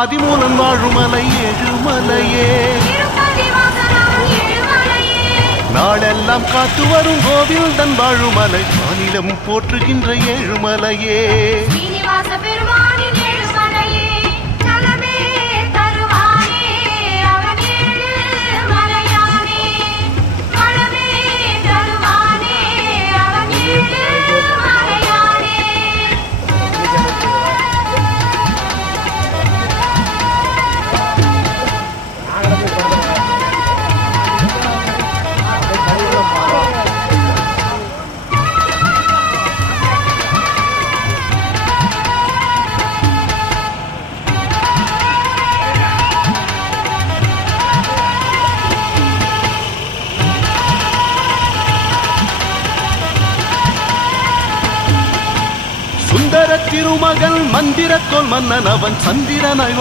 அதிமூலம் வாழுமலை ஏழுமலையே, நாடெல்லாம் காத்து வரும் கோவில்தன் வாழுமலை, மாநிலம் போற்றுகின்ற ஏழுமலையே. சுந்தர திருமகள் மந்திரக்கோள் மன்னன் அவன் சந்திரனாய்